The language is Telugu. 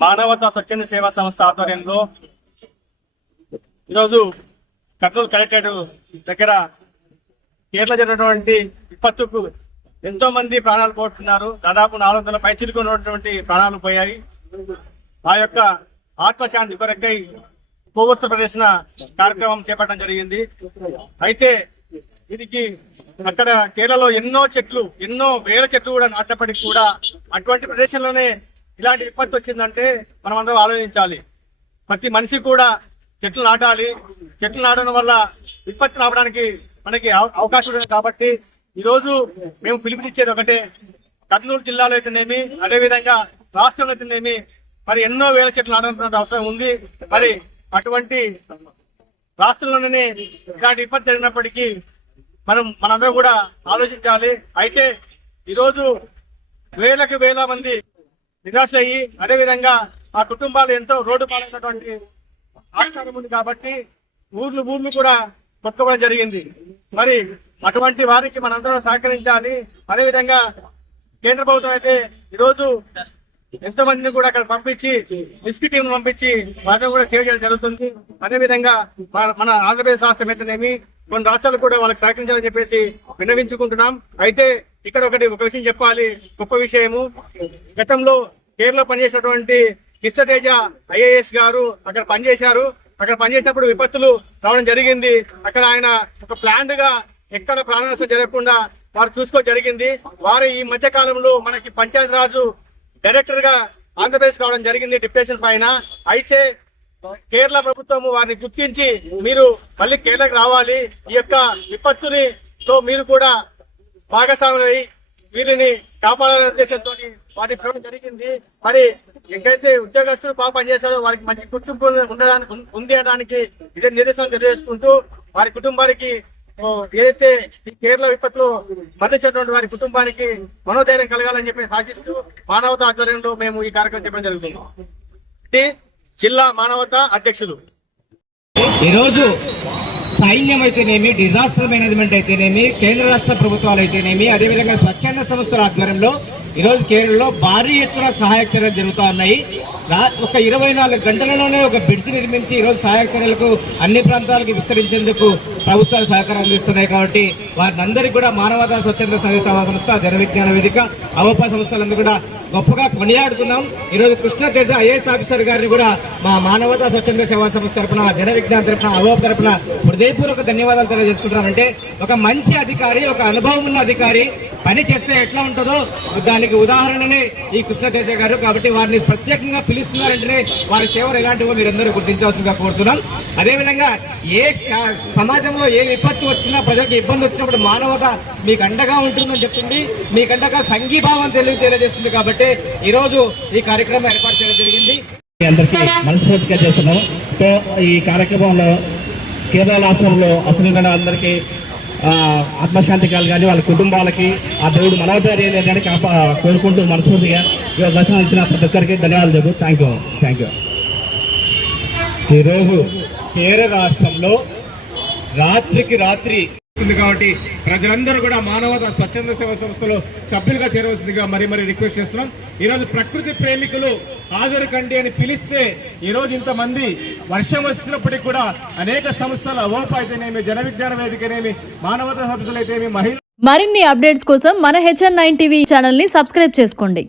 మానవతా స్వచ్ఛంద సేవా సంస్థ ఆధ్వర్యంలో ఈరోజు కర్నూలు కలెక్టరేట్ దగ్గర కేరళ జరిగినటువంటి విపత్తుకు ఎంతో మంది ప్రాణాలు పోతున్నారు. దాదాపు 400 పైచిలకు ఉన్నటువంటి ప్రాణాలు పోయాయి. ఆ యొక్క ఆత్మశాంతి కొరకై కొవ్వొత్తు ప్రదర్శన కార్యక్రమం చేపట్టడం జరిగింది. అయితే దీనికి అక్కడ కేరళలో ఎన్నో వేల చెట్లు కూడా నాటినప్పటికీ కూడా అటువంటి ప్రదేశంలోనే ఇలాంటి విపత్తు వచ్చిందంటే మనం అందరం ఆలోచించాలి. ప్రతి మనిషి కూడా చెట్లు నాటాలి. చెట్లు నాటడం వల్ల విపత్తు రావడానికి మనకి అవకాశం ఉంది. కాబట్టి ఈరోజు మేము పిలుపునిచ్చేది ఒకటే, కర్నూలు జిల్లాలో అయితేనేమి, అదేవిధంగా రాష్ట్రంలో అయితేనేమి మరి ఎన్నో వేల చెట్లు నాటాల్సిన అవసరం ఉంది. మరి అటువంటి రాష్ట్రంలోనే ఇలాంటి విపత్తు జరిగినప్పటికీ మనందరూ కూడా ఆలోచించాలి. అయితే ఈరోజు వేల మంది నిరాశలయ్యి అదేవిధంగా ఆ కుటుంబాలు ఎంతో రోడ్డు పాలైనటువంటి ఆస్కారం ఉంది. కాబట్టి ఊర్లు కూడా కొట్టుకోవడం జరిగింది. మరి అటువంటి వారికి మనందరం సహకరించాలి. అదేవిధంగా కేంద్ర ప్రభుత్వం అయితే ఈరోజు ఎంతో మందిని కూడా అక్కడ పంపించి రెస్క్యూ టీం పంపించి వాళ్ళని కూడా సేవ చేయడం జరుగుతుంది. అదేవిధంగా మన ఆంధ్రప్రదేశ్ రాష్ట్రం అయితేనేమి కొన్ని రాష్ట్రాలు కూడా వాళ్ళకి సహకరించాలని చెప్పేసి విన్నవించుకుంటున్నాం. అయితే ఇక్కడ ఒక విషయం చెప్పాలి. గొప్ప విషయము, గతంలో కేరళలో పనిచేసినటువంటి కృష్ణతేజ IAS గారు అక్కడ పనిచేశారు. అక్కడ పనిచేసినప్పుడు విపత్తులు రావడం జరిగింది. అక్కడ ఆయన ఒక ప్లాంట్ గా ఎక్కడ ప్రాణ నష్టం జరగకుండా వారు చూసుకోవడం జరిగింది. వారు ఈ మధ్య కాలంలో మనకి పంచాయతీ రాజు డైరెక్టర్ గా ఆంధ్రప్రదేశ్ రావడం జరిగింది డిప్యూటేషన్ పైన. అయితే కేరళ ప్రభుత్వం వారిని గుర్తించి మీరు మళ్ళీ కేరళకు రావాలి, ఈ యొక్క విపత్తుని తో మీరు కూడా భాగస్వామి వీరిని కాపాడాలనే ఉద్దేశంతో వారిని పిలవడం జరిగింది. మరి ఎక్కడైతే ఉద్యోగస్తులు బాగా పనిచేశారో వారికి మంచి కుటుంబం ఉంది అనడానికి ఇదే నిర్దేశం తెలియజేసుకుంటూ వారి కుటుంబానికి ఏదైతే ఈ కేరళ విపత్తులో మరణించినటువంటి వారి కుటుంబానికి మనోధైర్యం కలగాలని చెప్పి ఆశిస్తూ మానవతా ఆధ్వర్యంలో మేము ఈ కార్యక్రమం చెప్పడం జరుగుతుంది. జిల్లా మానవతా అధ్యక్షులు ఈరోజు సైన్యం అయితేనేమి, డిజాస్టర్ మేనేజ్మెంట్ అయితేనేమి, కేంద్ర రాష్ట్ర ప్రభుత్వాలు అయితేనేమి, అదేవిధంగా స్వచ్ఛంద సంస్థల ఆధ్వర్యంలో ఈరోజు కేరళలో భారీ ఎత్తున సహాయక చర్యలు జరుగుతూ ఉన్నాయి. ఒక 24 గంటలలోనే ఒక బ్రిడ్జ్ నిర్మించి ఈరోజు సహాయక చర్యలకు అన్ని ప్రాంతాలకు విస్తరించేందుకు ప్రభుత్వాలు సహకారం అందిస్తున్నాయి. కాబట్టి వారిని అందరికీ కూడా మానవతా స్వచ్ఛంద సేవా సంస్థ, జన విజ్ఞాన వేదిక, అవపా సంస్థలందరూ కూడా గొప్పగా కొనియాడుతున్నాం. ఈరోజు కృష్ణతేజ IAS ఆఫీసర్ గారిని కూడా మా మానవతా స్వచ్ఛంద సేవా సంస్థ తరఫున, జన విజ్ఞాన తరఫున, అవప తరఫున హృదయపూర్వక ధన్యవాదాలు తెలియజేసుకుంటున్నానంటే ఒక మంచి అధికారి, ఒక అనుభవం ఉన్న అధికారి పని చేస్తే ఎట్లా ఉంటుందో దానికి ఉదాహరణనే ఈ కృష్ణతేజ గారు. కాబట్టి వారిని ప్రత్యేకంగా పిలుస్తున్నారంటేనే వారి సేవలు ఎలాంటివో మీరందరూ గుర్తించాల్సిందిగా కోరుతున్నాం. అదేవిధంగా ఏ సమాజంలో ఏ విపత్తు వచ్చినా, ప్రజలకు ఇబ్బంది వచ్చినప్పుడు మానవత మీకు అండగా ఉంటుందని చెప్తుంది, మీకు అండగా సంఘీభావం తెలియజేస్తుంది. కాబట్టి ఈరోజు ఈ కార్యక్రమం ఏర్పాటు చేయడం జరిగింది. అందరికీ మనస్ఫూర్తిగా చేస్తున్నాం. సో ఈ కార్యక్రమంలో కేరళ రాష్ట్రంలో అసలు అందరికీ ఆత్మశాంతి కలగాలి, వాళ్ళ కుటుంబాలకి ఆ దేవుడు మనోధైర్యం లేదని కోరుకుంటూ మనస్ఫూర్తిగా దర్శనం ఇచ్చిన ప్రతి ఒక్కరికి ధన్యవాదాలు చెప్పు. Thank you. ఈరోజు కేరళ రాష్ట్రంలో రాత్రికి రాత్రి కాబట్టి ప్రజలందరూ కూడా మానవతా స్వచ్ఛంద సేవా సంస్థలో సభ్యులుగా చేరవలసిందిగా మరీ రిక్వెస్ట్ చేస్తున్నాం. ఈరోజు ప్రకృతి ప్రేమికులు హాజరు కండి అని పిలిస్తే ఈరోజు ఇంతమంది వర్షం వచ్చినప్పటికీ కూడా అనేక సంస్థల అవోపా అయితేనేమి, జన విజ్ఞాన వేదికనేమి, మానవతా సంస్థలు అయితేనేమి, మహిళ మరిన్ని అప్డేట్స్ కోసం మన HN9 TV ఛానల్ ని సబ్స్క్రైబ్ చేసుకోండి.